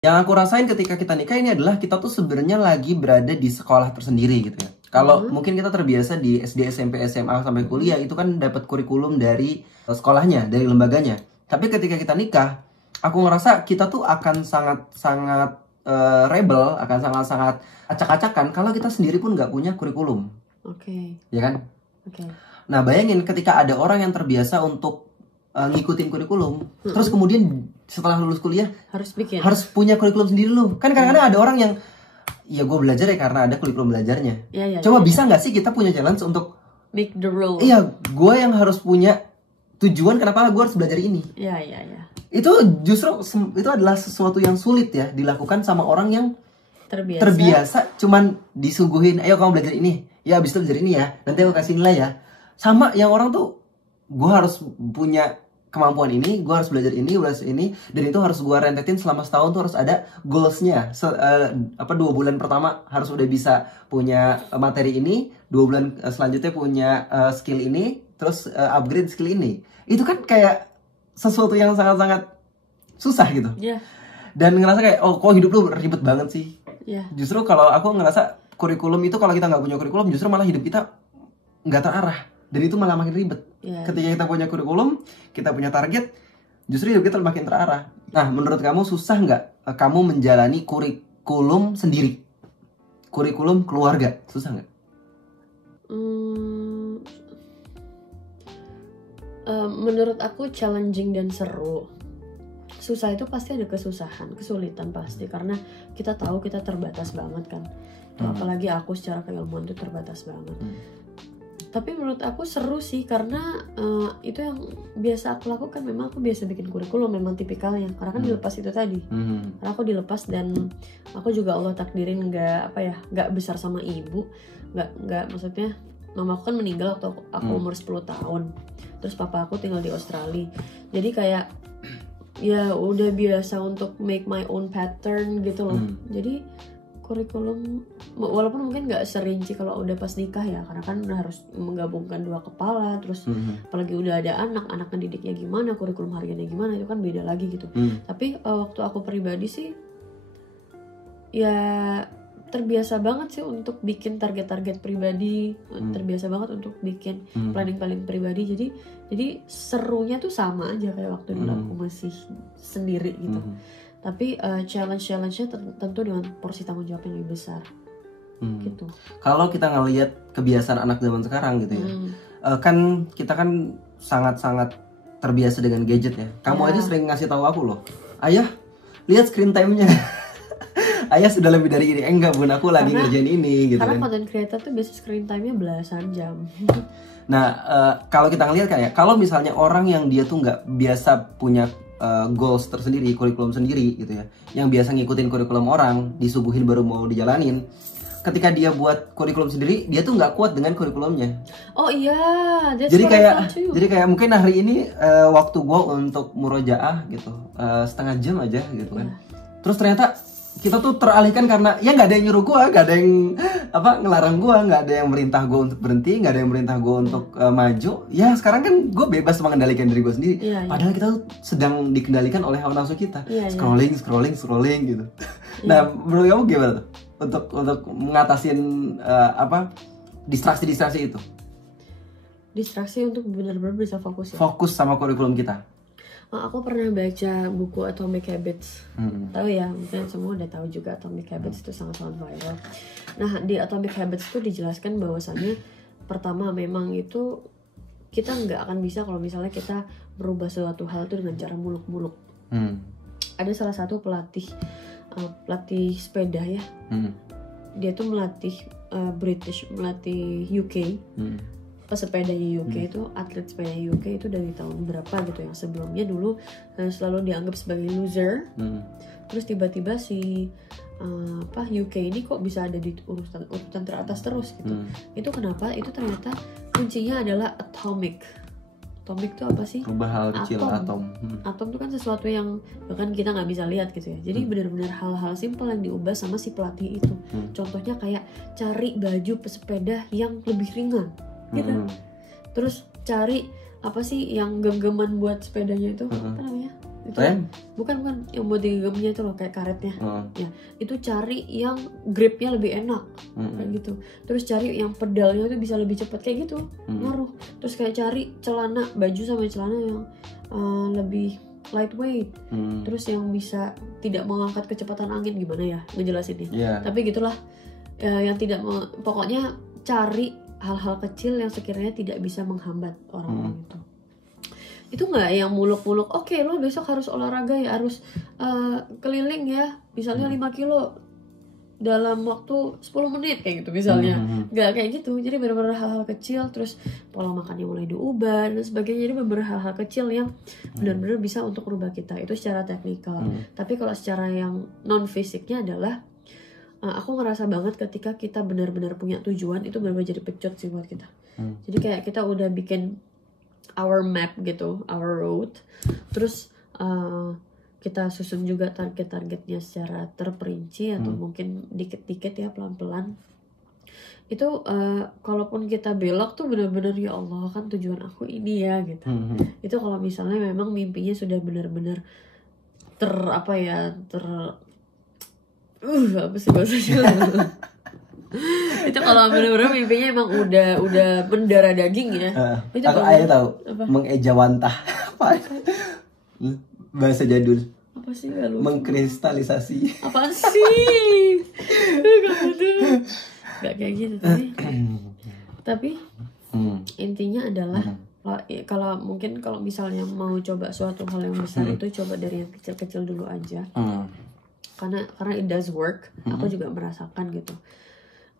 Yang aku rasain ketika kita nikah ini adalah kita tuh sebenarnya lagi berada di sekolah tersendiri gitu ya. Kalau mungkin kita terbiasa di SD, SMP, SMA sampai kuliah itu kan dapat kurikulum dari sekolahnya, dari lembaganya. Tapi ketika kita nikah, aku ngerasa kita tuh akan sangat-sangat rebel, akan sangat-sangat acak-acakan kalau kita sendiri pun nggak punya kurikulum. Oke. Ya kan? Oke. Nah, bayangin ketika ada orang yang terbiasa untuk ngikutin kurikulum, terus kemudian setelah lulus kuliah harus punya kurikulum sendiri lu. Kan kadang-kadang ada orang yang ya gue belajar ya karena ada kurikulum belajarnya. Coba bisa nggak sih kita punya challenge untuk make the rule? Iya, gue yang harus punya tujuan kenapa gue harus belajar ini. Iya. Itu justru itu adalah sesuatu yang sulit ya dilakukan sama orang yang terbiasa cuman disuguhin, ayo kamu belajar ini, ya abis itu belajar ini ya, nanti aku kasih nilai ya. Sama yang orang tuh gue harus punya kemampuan ini, gue harus belajar ini, dan itu harus gue rentetin selama setahun tuh harus ada goalsnya. 2 bulan pertama harus udah bisa punya materi ini, 2 bulan selanjutnya punya skill ini, terus upgrade skill ini. Itu kan kayak sesuatu yang sangat-sangat susah gitu. Dan ngerasa kayak, oh kok hidup lu ribet banget sih. Justru kalau aku ngerasa kurikulum itu kalau kita nggak punya kurikulum justru malah hidup kita nggak terarah. Dan itu malah makin ribet. Ketika kita punya kurikulum, kita punya target, justru hidup kita makin terarah. Nah, menurut kamu susah nggak kamu menjalani kurikulum sendiri? Kurikulum keluarga, susah nggak? Menurut aku challenging dan seru. Susah itu pasti ada kesusahan, kesulitan pasti. Karena kita tahu kita terbatas banget kan. Apalagi aku secara keilmuan itu terbatas banget. Tapi menurut aku seru sih karena itu yang biasa aku lakukan. Memang aku biasa bikin kurikulum, memang tipikalnya. Karena kan dilepas itu tadi. Karena aku dilepas dan aku juga Allah takdirin nggak besar sama ibu. Nggak maksudnya mama aku kan meninggal waktu aku umur 10 tahun. Terus papa aku tinggal di Australia. Jadi kayak ya udah biasa untuk make my own pattern gitu loh. Jadi kurikulum walaupun mungkin nggak serinci kalau udah pas nikah ya, karena kan udah harus menggabungkan 2 kepala, terus apalagi udah ada anak ngedidiknya gimana, kurikulum hariannya gimana, itu kan beda lagi gitu. Tapi waktu aku pribadi sih ya terbiasa banget sih untuk bikin target-target pribadi, terbiasa banget untuk bikin planning pribadi. Jadi serunya tuh sama aja kayak waktu dulu aku masih sendiri gitu. Tapi challenge-nya tentu dengan porsi tanggung jawab yang lebih besar. Gitu. Kalau kita ngelihat kebiasaan anak zaman sekarang gitu ya, kan kita kan sangat-sangat terbiasa dengan gadget ya. Kamu aja sering ngasih tahu aku loh, ayah lihat screen time-nya. Ayah sudah lebih dari ini. Enggak bun, aku lagi ngerjain ini gitu. Karena content creator tuh biasa screen time-nya belasan jam. Nah, kalau kita ngelihat kayak kalau misalnya orang yang dia tuh nggak biasa punya goals tersendiri, kurikulum sendiri gitu ya, yang biasa ngikutin kurikulum orang, disuguhin baru mau dijalanin. Ketika dia buat kurikulum sendiri, dia tuh nggak kuat dengan kurikulumnya. Oh iya, jadi kayak mungkin hari ini waktu gue untuk murojaah gitu, 1/2 jam aja gitu kan. Terus ternyata kita tuh teralihkan karena ya nggak ada yang nyuruh gue, nggak ada yang ngelarang gue, nggak ada yang merintah gue untuk berhenti, nggak ada yang merintah gue untuk maju. Ya sekarang kan gue bebas mengendalikan diri gue sendiri. Padahal kita tuh sedang dikendalikan oleh hawa nafsu kita, scrolling gitu. Nah, menurut kamu gimana tuh untuk ngatasin distraksi itu? Distraksi untuk benar-benar bisa fokus ya. Fokus sama kurikulum kita. Aku pernah baca buku Atomic Habits. Tahu ya, mungkin semua udah tahu juga Atomic Habits itu sangat-sangat viral. Nah, di Atomic Habits itu dijelaskan bahwasannya pertama memang itu kita nggak akan bisa kalau misalnya kita berubah suatu hal itu dengan cara muluk-muluk. Ada salah satu pelatih sepeda ya. Dia tuh melatih melatih UK. Pesepedanya UK itu, atlet sepeda UK itu dari tahun berapa gitu, yang sebelumnya dulu selalu dianggap sebagai loser. Terus tiba-tiba si UK ini kok bisa ada di urutan teratas terus gitu. Itu kenapa? Itu ternyata kuncinya adalah atomic. Atomic itu apa sih? Rubah hal kecil, atom. Atom itu kan sesuatu yang bahkan kita nggak bisa lihat gitu ya. Jadi benar-benar hal-hal simpel yang diubah sama si pelatih itu. Contohnya kayak cari baju pesepeda yang lebih ringan gitu. Terus cari apa sih yang genggaman buat sepedanya itu, apa namanya? Itu bukan yang buat digenggamnya itu loh, kayak karetnya. Ya, itu cari yang gripnya lebih enak kayak gitu. Terus cari yang pedalnya itu bisa lebih cepat kayak gitu. Ngaruh. Terus kayak cari celana, baju sama celana yang lebih lightweight. Terus yang bisa tidak mengangkat kecepatan angin, gimana ya ngejelasinnya. Tapi gitulah. Yang tidak pokoknya cari hal-hal kecil yang sekiranya tidak bisa menghambat orang-orang itu nggak yang muluk-muluk. Oke, lo besok harus olahraga ya, harus keliling ya misalnya 5 kilo dalam waktu 10 menit kayak gitu misalnya. Nggak kayak gitu. Jadi benar-benar hal-hal kecil, terus pola makannya mulai diubah dan sebagainya. Jadi benar-benar hal-hal kecil yang benar-benar bisa untuk merubah kita. Itu secara teknikal. Tapi kalau secara yang non fisiknya adalah aku ngerasa banget ketika kita benar-benar punya tujuan, itu benar-benar jadi pecut sih buat kita. Jadi kayak kita udah bikin our map gitu, our road. Terus kita susun juga target-targetnya secara terperinci atau mungkin dikit-dikit ya, pelan-pelan. Itu kalaupun kita belok tuh benar-benar ya Allah kan tujuan aku ini ya gitu. Itu kalau misalnya memang mimpinya sudah benar-benar apa sih bahasanya? Itu kalau benar-benar mimpinya emang udah mendarah daging ya. Itu aku tahu mengejawantah apa? Bahasa jadul. Apa sih? Mengkristalisasi. Apaan sih? Gak kayak gitu tapi intinya adalah kalau misalnya mau coba suatu hal yang besar itu coba dari yang kecil-kecil dulu aja. Karena it does work. Aku juga merasakan gitu.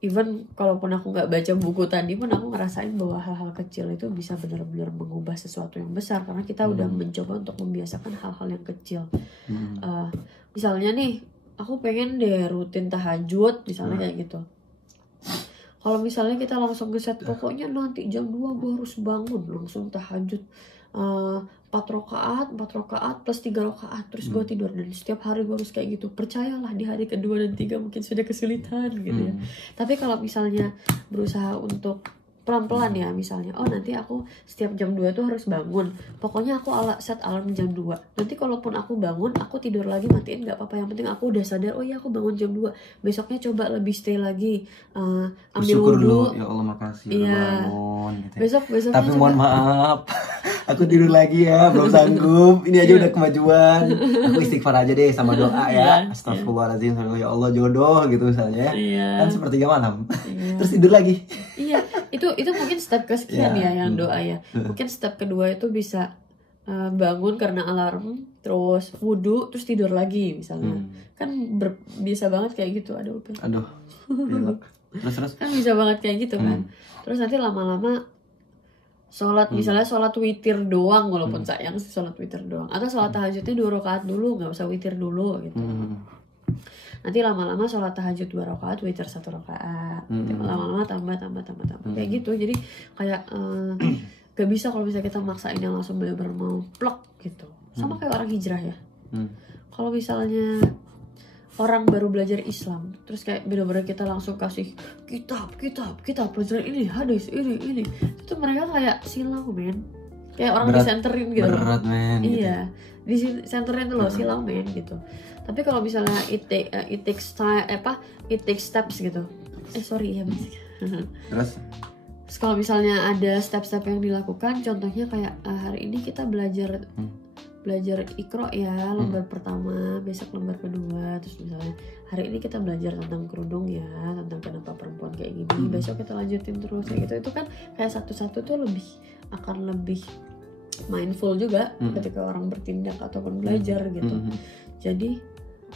Even kalaupun aku nggak baca buku tadi pun aku ngerasain bahwa hal-hal kecil itu bisa benar-benar mengubah sesuatu yang besar karena kita udah mencoba untuk membiasakan hal-hal yang kecil. Misalnya nih, aku pengen deh rutin tahajud misalnya kayak gitu. Kalau misalnya kita langsung ngeset pokoknya nanti jam 2 gue harus bangun langsung tahajud 4 rakaat plus 3 rakaat terus gue tidur, dan setiap hari gue harus kayak gitu. Percayalah di hari kedua dan 3 mungkin sudah kesulitan gitu ya. Tapi kalau misalnya berusaha untuk pelan-pelan ya, misalnya nanti aku setiap jam 2 tuh harus bangun, pokoknya aku set alarm jam 2. Nanti kalaupun aku bangun aku tidur lagi matiin gak apa-apa, yang penting aku udah sadar aku bangun jam 2. Besoknya coba lebih stay lagi, ambil wudhu. Ya Allah makasih udah bangun gitu ya. Besoknya tapi mohon maaf aku tidur lagi ya, belum sanggup. Ini aja udah kemajuan. Aku istighfar aja deh sama doa ya. Astagfirullahaladzim, ya Allah jodoh gitu misalnya. Kan sepertiga malam. Terus tidur lagi. Iya, itu mungkin step kesekian ya yang doa ya. Mungkin step kedua itu bisa bangun karena alarm, terus wudhu, terus tidur lagi misalnya. Kan bisa banget kayak gitu. Aduh. Terus kan bisa banget kayak gitu kan. Terus nanti lama-lama sholat, misalnya sholat witir doang, walaupun sayang sih sholat witir doang, atau sholat tahajudnya 2 rakaat dulu, nggak usah witir dulu gitu. Nanti lama-lama sholat tahajud 2 rakaat, witir 1 rakaat. Lama-lama tambah kayak gitu. Jadi kayak gak bisa kalau misalnya kita maksain yang langsung bener-bener mau plok gitu. Sama kayak orang hijrah ya. Kalau misalnya orang baru belajar Islam, terus kayak bener-bener kita langsung kasih kitab pelajaran ini, hadis ini, itu mereka kayak silau men, kayak orang disenterin gitu. Berat men. Iya, disenterin tuh loh, silau men gitu. Tapi kalau misalnya it takes steps gitu. Terus kalau misalnya ada step-step yang dilakukan, contohnya kayak hari ini kita belajar Iqra ya, lembar pertama, besok lembar kedua. Terus misalnya hari ini kita belajar tentang kerudung ya, tentang kenapa perempuan kayak gini, besok kita lanjutin terus kayak gitu. Itu kan kayak satu-satu tuh akan lebih mindful juga ketika orang bertindak ataupun belajar gitu. Jadi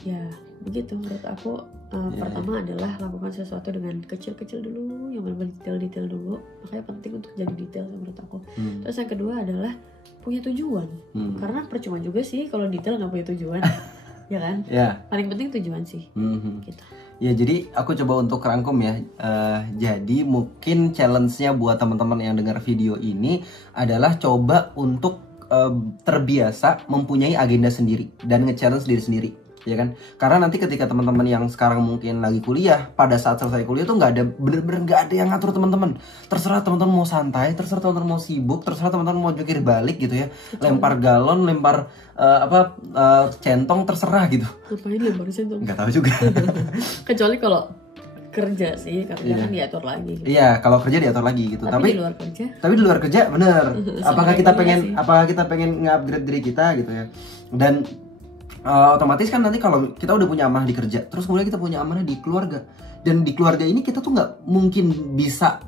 ya begitu menurut aku. Pertama adalah lakukan sesuatu dengan kecil-kecil dulu, yang benar-benar detail-detail dulu. Makanya penting untuk jadi detail menurut aku. Terus yang kedua adalah punya tujuan. Karena percuma juga sih kalau detail nggak punya tujuan. Ya kan? Paling penting tujuan sih. Gitu. Ya jadi aku coba untuk rangkum ya. Jadi mungkin challenge-nya buat teman-teman yang dengar video ini adalah coba untuk terbiasa mempunyai agenda sendiri dan nge-challenge diri sendiri. ya kan? Karena nanti ketika teman-teman yang sekarang mungkin lagi kuliah, pada saat selesai kuliah tuh nggak ada, bener-bener nggak ada yang ngatur teman-teman. Terserah teman-teman mau santai, terserah teman-teman mau sibuk, terserah teman-teman mau jungkir balik gitu ya, lempar galon, lempar centong, terserah gitu. Ngapain lempar centong? Nggak tahu juga. Kecuali kalau kerja sih, kerja kan diatur lagi. Gitu. Iya, kalau kerja diatur lagi gitu. Tapi di luar kerja. Tapi di luar kerja, bener. Apakah kita pengen nge-upgrade diri kita gitu ya? Dan otomatis kan nanti kalau kita udah punya amanah di kerja, terus kemudian kita punya amanah di keluarga, dan di keluarga ini kita tuh nggak mungkin bisa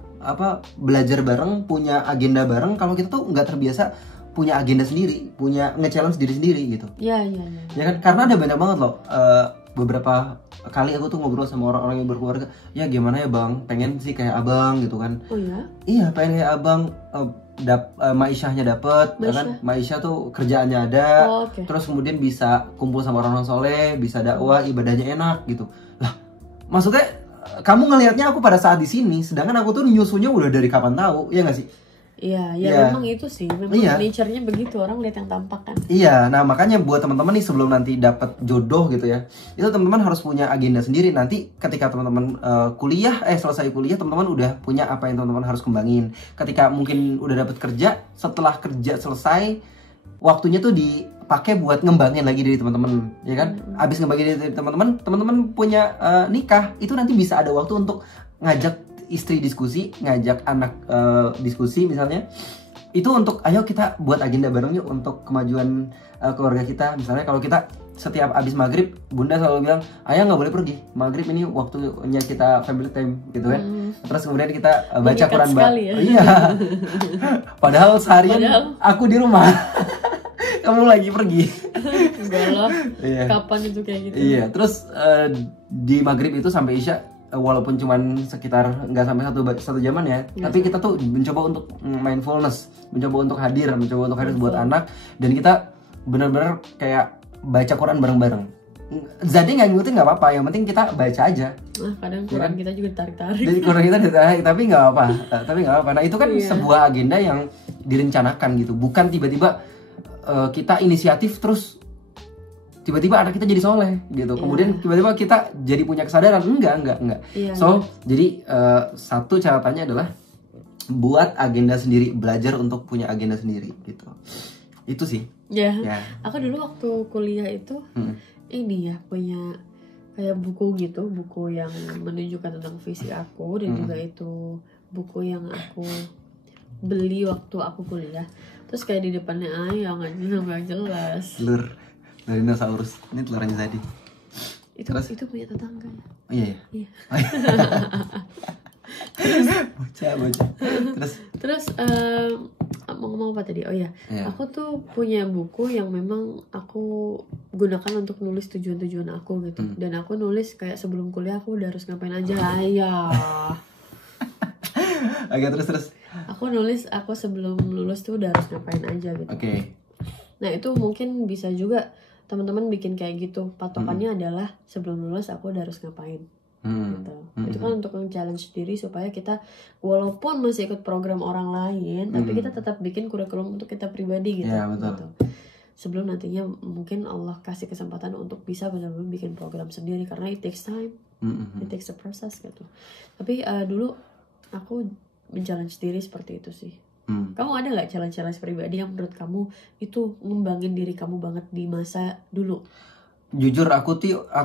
belajar bareng, punya agenda bareng kalau kita tuh nggak terbiasa punya agenda sendiri, punya nge-challenge diri sendiri gitu. Iya. Ya kan, karena ada banyak banget loh. Beberapa kali aku tuh ngobrol sama orang-orang yang berkeluarga, ya gimana ya bang, pengen sih kayak abang gitu kan. Oh ya? Iya, pengen kayak abang. Maisyahnya dapet, ya kan? Maisyah tuh kerjaannya ada, terus kemudian bisa kumpul sama orang-orang soleh, bisa dakwah, ibadahnya enak gitu. Lah, maksudnya kamu ngelihatnya aku pada saat di sini, sedangkan aku tuh nyusunya udah dari kapan tahu, ya nggak sih? Iya, memang itu sih, memang nature-nya begitu, orang lihat yang tampak kan. Iya, nah makanya buat teman-teman nih sebelum nanti dapat jodoh gitu ya, itu teman-teman harus punya agenda sendiri. Nanti ketika teman-teman selesai kuliah, teman-teman udah punya apa yang teman-teman harus kembangin. Ketika mungkin udah dapat kerja, setelah kerja selesai, waktunya tuh dipakai buat ngembangin lagi diri teman-teman, ya kan? Abis ngembangin diri teman-teman punya nikah, itu nanti bisa ada waktu untuk ngajak istri diskusi, ngajak anak diskusi misalnya. Itu untuk ayo kita buat agenda bareng yuk untuk kemajuan keluarga kita. Misalnya kalau kita setiap abis maghrib, bunda selalu bilang, ayah nggak boleh pergi, maghrib ini waktunya kita family time gitu kan. Terus kemudian kita baca Quran bareng. Ya? Iya. Padahal seharian aku di rumah. Kamu lagi pergi. Enggak lah. Kapan itu kayak gitu? Iya. Terus di maghrib itu sampai isya, walaupun cuman sekitar nggak sampai satu jaman ya, tapi kita tuh mencoba untuk mindfulness, mencoba untuk hadir buat anak, dan kita benar-benar kayak baca Quran bareng-bareng. Jadi nggak ngikutin nggak apa-apa, yang penting kita baca aja. Kadang Quran kita juga ditarik-tarik. Jadi Quran kita ditarik, tapi nggak apa-apa. Nah itu kan sebuah agenda yang direncanakan gitu, bukan tiba-tiba kita inisiatif terus tiba-tiba anak kita jadi soleh gitu, kemudian tiba-tiba kita jadi punya kesadaran. Enggak. So jadi satu catatannya adalah buat agenda sendiri, belajar untuk punya agenda sendiri gitu. Itu sih. Ya. Aku dulu waktu kuliah itu ini ya, punya kayak buku gitu, buku yang menunjukkan tentang visi aku, dan juga itu buku yang aku beli waktu aku kuliah. Terus kayak di depannya ayang aja nggak jelas. Dari dinosaurus, ini telurnya tadi. Itu punya tetangga ya? Oh iya. Bocah. Terus mau ngomong apa tadi? Oh iya. Aku tuh punya buku yang memang aku gunakan untuk nulis tujuan-tujuan aku gitu. Dan aku nulis kayak sebelum kuliah aku udah harus ngapain aja. Oke, terus. Aku nulis aku sebelum lulus tuh udah harus ngapain aja gitu. Oke. Nah itu mungkin bisa juga teman-teman bikin kayak gitu. Patokannya adalah sebelum lulus aku udah harus ngapain. Gitu. Itu kan untuk challenge diri supaya kita walaupun masih ikut program orang lain, tapi kita tetap bikin kurikulum untuk kita pribadi gitu. Ya, betul. Gitu. Sebelum nantinya mungkin Allah kasih kesempatan untuk bisa benar-benar bikin program sendiri, karena it takes time, it takes a process gitu. Tapi dulu aku men-challenge diri seperti itu sih. Kamu ada nggak challenge pribadi yang menurut kamu itu ngembangin diri kamu banget di masa dulu? Jujur aku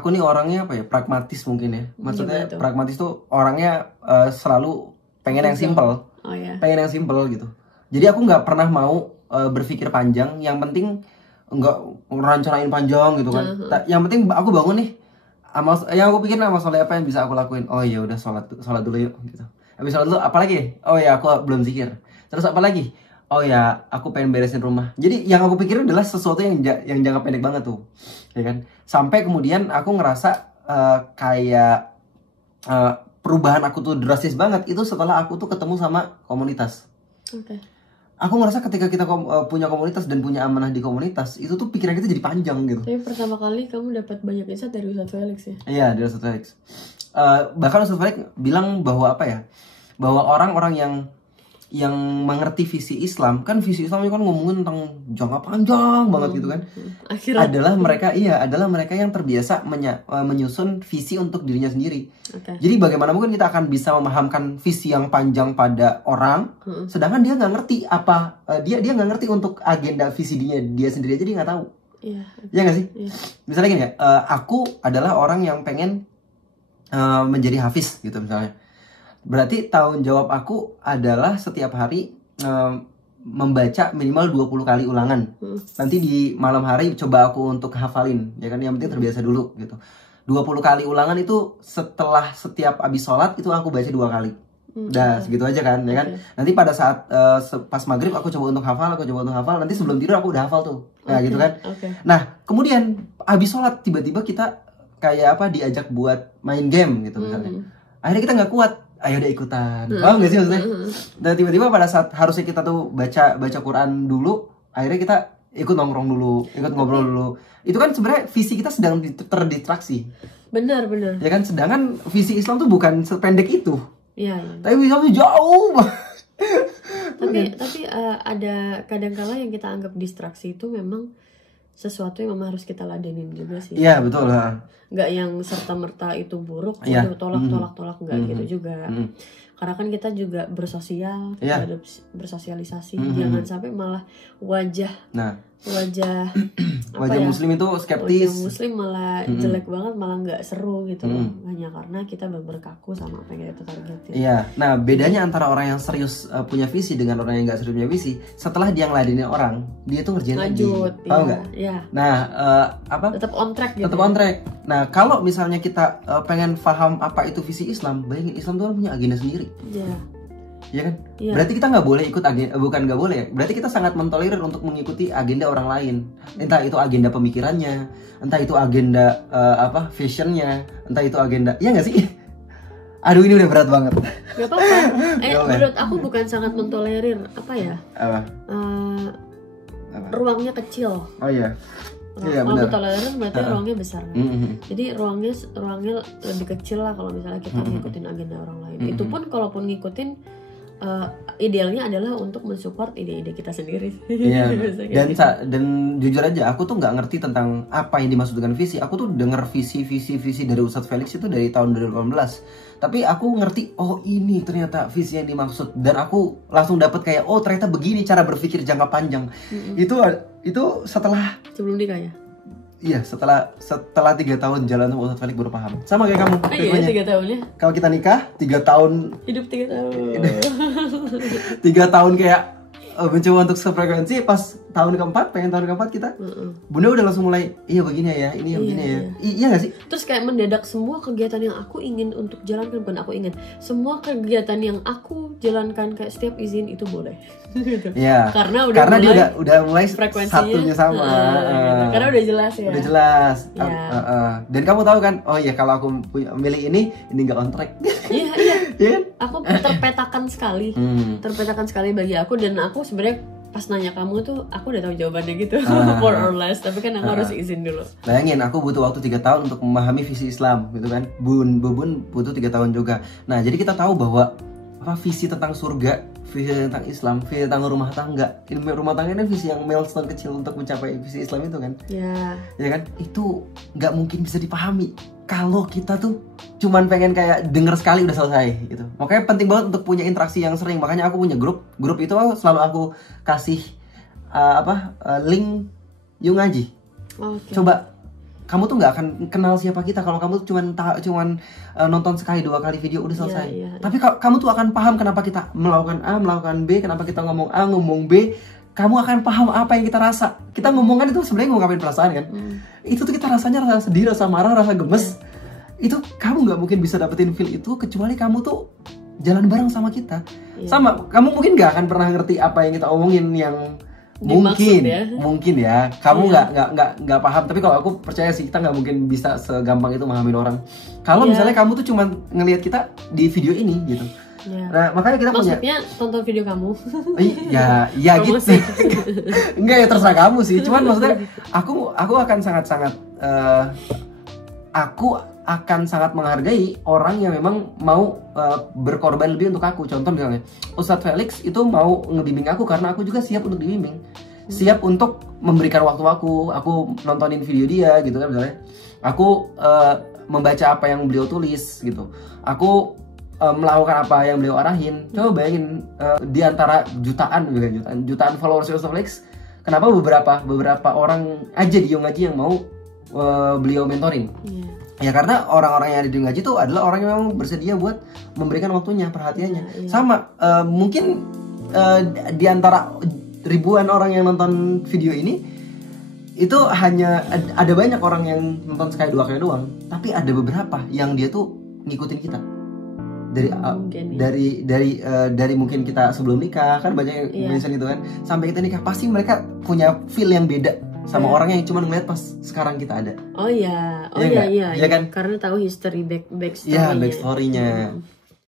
nih orangnya apa ya, pragmatis mungkin ya. Maksudnya pragmatis tuh orangnya selalu pengen yang simple. Pengen yang simple gitu. Jadi aku nggak pernah mau berpikir panjang. Yang penting nggak rencanain panjang gitu kan. Yang penting aku bangun nih. Yang aku pikir amal soleh apa yang bisa aku lakuin. Oh ya udah, sholat dulu yuk gitu. Habis sholat dulu apa lagi? Oh ya aku belum zikir. Terus apa lagi? Oh ya, aku pengen beresin rumah. Jadi yang aku pikirin adalah sesuatu yang jangka pendek banget tuh, ya kan? Sampai kemudian aku ngerasa kayak perubahan aku tuh drastis banget itu setelah aku tuh ketemu sama komunitas. Aku ngerasa ketika kita punya komunitas dan punya amanah di komunitas, itu tuh pikiran kita jadi panjang gitu. Tapi pertama kali kamu dapat banyak insight dari Ustadz Felix ya? Iya, dari Ustadz Felix. Bahkan Ustadz Felix bilang bahwa apa ya? Bahwa orang-orang yang yang mengerti visi Islam, kan visi Islam itu kan ngomongin tentang jangka panjang banget gitu kan. Adalah mereka yang terbiasa menyusun visi untuk dirinya sendiri. Jadi bagaimana mungkin kita akan bisa memahamkan visi yang panjang pada orang, sedangkan dia nggak ngerti apa dia nggak ngerti untuk agenda visi dia sendiri aja dia nggak tahu. Ya nggak sih? Misalnya gini ya, aku adalah orang yang pengen menjadi hafiz gitu misalnya. Berarti tanggung jawab aku adalah setiap hari membaca minimal 20 kali ulangan. Nanti di malam hari coba aku untuk hafalin, ya kan, yang penting terbiasa dulu gitu. 20 kali ulangan itu setelah setiap habis sholat itu aku baca 2 kali. Udah segitu aja kan, ya kan. Nanti pada saat pas maghrib aku coba untuk hafal, nanti sebelum tidur aku udah hafal tuh. Nah, gitu kan. Nah, kemudian habis sholat tiba-tiba kita kayak apa diajak buat main game gitu misalnya. Akhirnya kita nggak kuat. Ayo udah ikutan, paham gak sih maksudnya? Dan tiba-tiba pada saat harusnya kita tuh baca Quran dulu, akhirnya kita ikut nongkrong dulu, ikut ngobrol dulu. Itu kan sebenarnya visi kita sedang terdistraksi. Benar. Ya kan, sedangkan visi Islam tuh bukan sependek itu. Iya. Tapi visi Islam tuh jauh. tapi ada kadang-kala yang kita anggap distraksi itu memang sesuatu yang memang harus kita ladenin juga sih. Iya, betul lah. Nggak yang serta-merta itu buruk, tolak nggak gitu juga. Karena kan kita juga bersosial, bersosialisasi. Jangan sampai malah wajah muslim itu skeptis. Wajah muslim malah jelek banget, malah nggak seru gitu loh. Hanya karena kita berkaku sama apa yang kita targetin. Iya. Nah, bedanya antara orang yang serius punya visi dengan orang yang nggak serius punya visi, setelah dia ngeladenin orang, dia tuh ngerjain lagi. Tahu nggak? Iya. Nah, tetap on track gitu. Tetap on track. Nah, kalau misalnya kita pengen paham apa itu visi Islam, bayangin Islam tuh kan punya agenda sendiri. Iya. Iya kan? Ya. Berarti kita nggak boleh ikut agenda, bukan nggak boleh ya. Berarti kita sangat mentolerir untuk mengikuti agenda orang lain. Entah itu agenda pemikirannya, entah itu agenda fashionnya, entah itu agenda, iya nggak sih? Aduh, ini udah berat banget. Gak apa-apa. Menurut aku bukan sangat mentolerir, ruangnya kecil. Oh iya. Iya, kalau toleran berarti ruangnya besar kan? Jadi ruangnya lebih kecil lah kalau misalnya kita ngikutin agenda orang lain. Itu pun kalaupun ngikutin idealnya adalah untuk mensupport ide-ide kita sendiri. Iya. Dan jujur aja aku tuh nggak ngerti tentang apa yang dimaksud dengan visi. Aku tuh denger visi dari Ustadz Felix itu dari tahun 2018. Tapi aku ngerti, oh ini ternyata visi yang dimaksud, dan aku langsung dapet kayak oh ternyata begini cara berpikir jangka panjang. Itu setelah sebelum nikah ya? Iya, setelah 3 tahun jalan sama Ustadz Felix baru paham. Sama kayak kamu. Iya, 3 tahun ya. Kalau kita nikah 3 tahun. Hidup 3 tahun. 3 tahun kayak mencoba untuk sefrekuensi, pas pengen tahun keempat kita Bunda udah langsung mulai begini ya, ini begini ya. Iya gak sih? Terus kayak mendadak semua kegiatan yang aku ingin untuk jalankan, bukan aku ingin, semua kegiatan yang aku jalankan kayak setiap izin itu boleh. Iya. Karena dia udah mulai frekuensinya satunya sama. Gitu. Karena udah jelas ya. Udah jelas. Dan kamu tahu kan, oh iya kalau aku milih ini nggak on track. Iya. Aku terpetakan sekali. Terpetakan sekali bagi aku, dan aku sebenarnya pas nanya kamu tuh aku udah tahu jawabannya gitu. More or less, tapi kan aku harus izin dulu. Bayangin aku butuh waktu 3 tahun untuk memahami visi Islam gitu kan. Bun butuh 3 tahun juga. Nah, jadi kita tahu bahwa visi tentang surga, visi tentang Islam, visi tentang rumah tangga. Rumah tangga ini visi yang milestone kecil untuk mencapai visi Islam itu kan. Ya kan? Itu nggak mungkin bisa dipahami kalau kita tuh cuman pengen kayak denger sekali udah selesai gitu. Makanya penting banget untuk punya interaksi yang sering. Makanya aku punya grup itu selalu aku kasih link Yuk Ngaji. Coba kamu tuh nggak akan kenal siapa kita kalau kamu tuh cuman nonton sekali 2 kali video udah selesai. Tapi kamu tuh akan paham kenapa kita melakukan A, melakukan B, kenapa kita ngomong A, ngomong B. Kamu akan paham apa yang kita rasa. Kita ngomongkan itu sebenarnya ngungkapin perasaan kan. Itu tuh kita rasanya rasa sedih, rasa marah, rasa gemes. Itu kamu nggak mungkin bisa dapetin feel itu kecuali kamu tuh jalan bareng sama kita. Sama, kamu mungkin nggak akan pernah ngerti apa yang kita omongin yang mungkin ya kamu nggak paham, tapi kalau aku percaya sih kita nggak mungkin bisa segampang itu memahamin orang. Kalau misalnya kamu tuh cuma ngelihat kita di video ini gitu. Nah, makanya kita maksudnya tonton video kamu. Ya gitu. Enggak, ya terserah kamu sih. Cuman maksudnya aku akan sangat aku akan sangat menghargai orang yang memang mau berkorban lebih untuk aku. Contoh misalnya Ustadz Felix itu mau ngebimbing aku karena aku juga siap untuk dibimbing, siap untuk memberikan waktu aku nontonin video dia gitu kan, misalnya aku membaca apa yang beliau tulis gitu, aku melakukan apa yang beliau arahin. Coba bayangin di antara jutaan followers Ustadz Felix, kenapa beberapa orang aja di Yongaji yang mau beliau mentoring? Ya karena orang-orang yang ada di Ngaji itu adalah orang yang memang bersedia buat memberikan waktunya, perhatiannya. Sama mungkin di antara ribuan orang yang nonton video ini, itu hanya ada banyak orang yang nonton sekali dua kali doang, tapi ada beberapa yang dia tuh ngikutin kita dari mungkin kita sebelum nikah, kan banyak yang mention itu kan, sampai kita nikah pasti mereka punya feel yang beda sama orang yang cuma ngeliat pas sekarang kita ada. Iya kan? Karena tahu history backstory-nya. Iya, backstory-nya.